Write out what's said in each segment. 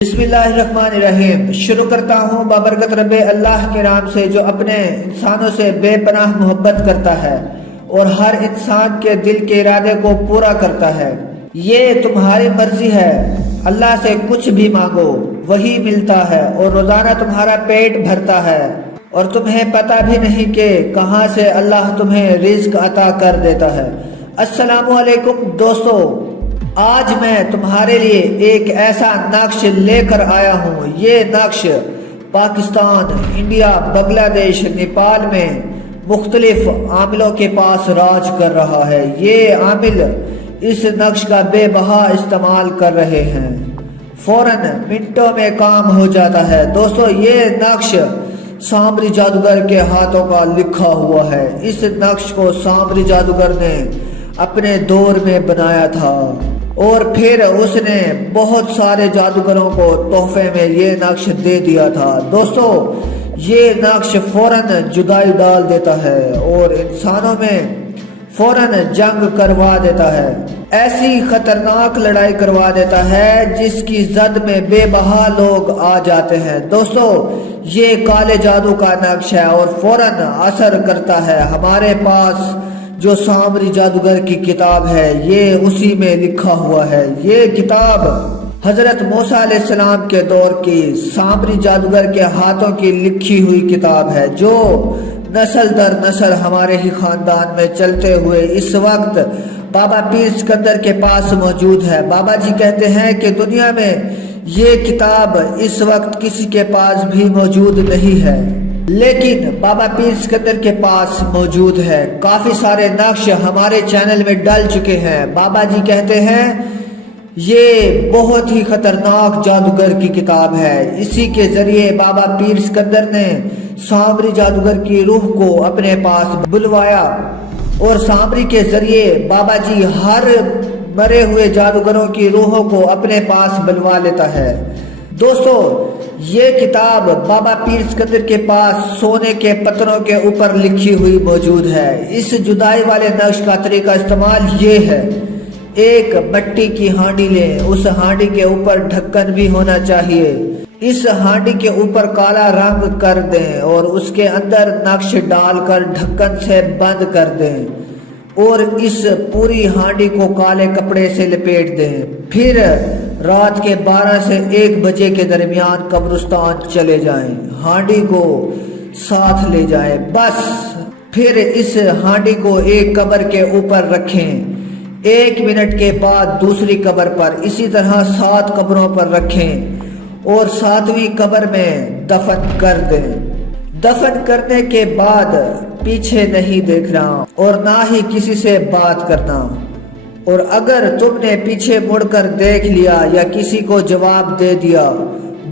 بسم اللہ الرحمن الرحیم۔ شروع کرتا ہوں بابرکت رب اللہ کے نام سے جو اپنے انسانوں سے بے پناہ محبت کرتا ہے اور ہر انسان کے دل کے ارادے کو پورا کرتا ہے۔ یہ تمہاری مرضی ہے، اللہ سے کچھ بھی مانگو وہی ملتا ہے اور روزانہ تمہارا پیٹ بھرتا ہے اور تمہیں پتہ بھی نہیں کہ کہاں سے اللہ تمہیں رزق عطا کر دیتا ہے۔ السلام علیکم دوستو، آج میں تمہارے لیے ایک ایسا نقش لے کر آیا ہوں۔ یہ نقش پاکستان، انڈیا، بنگلہ دیش، نیپال میں مختلف عاملوں کے پاس راج کر رہا ہے۔ یہ عامل اس نقش کا بے بہا استعمال کر رہے ہیں، فوراً منٹوں میں کام ہو جاتا ہے۔ دوستو، یہ نقش سامری جادوگر کے ہاتھوں کا لکھا ہوا ہے۔ اس نقش کو سامری جادوگر نے اپنے دور میں بنایا تھا اور پھر اس نے بہت سارے جادوگروں کو تحفے میں یہ نقش دے دیا تھا۔ دوستو، یہ نقش فوراً جدائی ڈال دیتا ہے اور انسانوں میں فوراً جنگ کروا دیتا ہے، ایسی خطرناک لڑائی کروا دیتا ہے جس کی زد میں بے بہا لوگ آ جاتے ہیں۔ دوستو، یہ کالے جادو کا نقش ہے اور فوراً اثر کرتا ہے۔ ہمارے پاس جو سامری جادوگر کی کتاب ہے یہ اسی میں لکھا ہوا ہے۔ یہ کتاب حضرت موسیٰ علیہ السلام کے دور کی سامری جادوگر کے ہاتھوں کی لکھی ہوئی کتاب ہے جو نسل در نسل ہمارے ہی خاندان میں چلتے ہوئے اس وقت بابا پیر سکندر کے پاس موجود ہے۔ بابا جی کہتے ہیں کہ دنیا میں یہ کتاب اس وقت کسی کے پاس بھی موجود نہیں ہے، لیکن بابا پیر سکندر کے پاس موجود ہے۔ کافی سارے نقش ہمارے چینل میں ڈل چکے ہیں۔ بابا جی کہتے ہیں یہ بہت ہی خطرناک جادوگر کی کتاب ہے۔ اسی کے ذریعے بابا پیر سکندر نے سامری جادوگر کی روح کو اپنے پاس بلوایا اور سامری کے ذریعے بابا جی ہر مرے ہوئے جادوگروں کی روحوں کو اپنے پاس بلوا لیتا ہے۔ دوستو، یہ کتاب بابا پیر سکندر کے پاس سونے کے پتھروں کے اوپر لکھی ہوئی موجود ہے۔ اس جدائی والے نقش کا طریقہ استعمال یہ ہے، ایک مٹی کی ہانڈی لیں، اس ہانڈی کے اوپر ڈھکن بھی ہونا چاہیے۔ اس ہانڈی کے اوپر کالا رنگ کر دیں اور اس کے اندر نقش ڈال کر ڈھکن سے بند کر دیں اور اس پوری ہانڈی کو کالے کپڑے سے لپیٹ دیں۔ پھر رات کے 12 سے 1 بجے کے درمیان قبرستان چلے جائیں، ہانڈی کو ساتھ لے جائیں، بس پھر اس ہانڈی کو ایک قبر کے اوپر رکھیں، 1 منٹ کے بعد دوسری قبر پر، اسی طرح 7 قبروں پر رکھیں اور 7ویں قبر میں دفن کر دیں۔ دفن کرنے کے بعد پیچھے نہیں دیکھنا اور نہ ہی کسی سے بات کرنا، اور اگر تم نے پیچھے مڑ کر دیکھ لیا یا کسی کو جواب دے دیا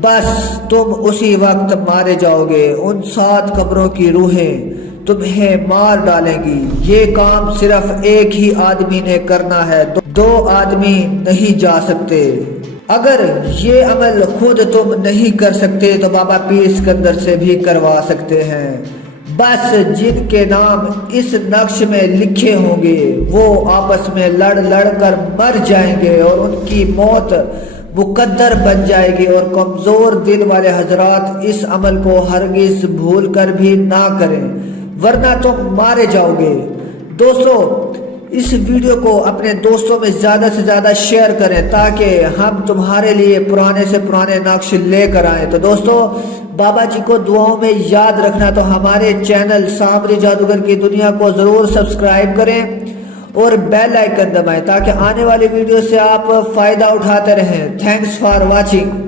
بس تم اسی وقت مارے جاؤ گے۔ ان 7 قبروں کی روحیں تمہیں مار ڈالیں گی۔ یہ کام صرف ایک ہی آدمی نے کرنا ہے، 2 آدمی نہیں جا سکتے۔ اگر یہ عمل خود تم نہیں کر سکتے تو بابا پیر سکندر سے بھی کروا سکتے ہیں۔ بس جن کے نام اس نقش میں لکھے ہوں گے وہ آپس میں لڑ لڑ کر مر جائیں گے اور ان کی موت مقدر بن جائے گی، اور کمزور دل والے حضرات اس عمل کو ہرگز بھول کر بھی نہ کریں ورنہ تم مارے جاؤ گے۔ دوستو، اس ویڈیو کو اپنے دوستوں میں زیادہ سے زیادہ شیئر کریں تاکہ ہم تمہارے لیے پرانے سے پرانے نقش لے کر آئیں۔ تو دوستو، بابا جی کو دعاؤں میں یاد رکھنا، تو ہمارے چینل سامری جادوگر کی دنیا کو ضرور سبسکرائب کریں اور بیل آئیکن دبائیں تاکہ آنے والی ویڈیو سے آپ فائدہ اٹھاتے رہیں۔ Thanks for watching.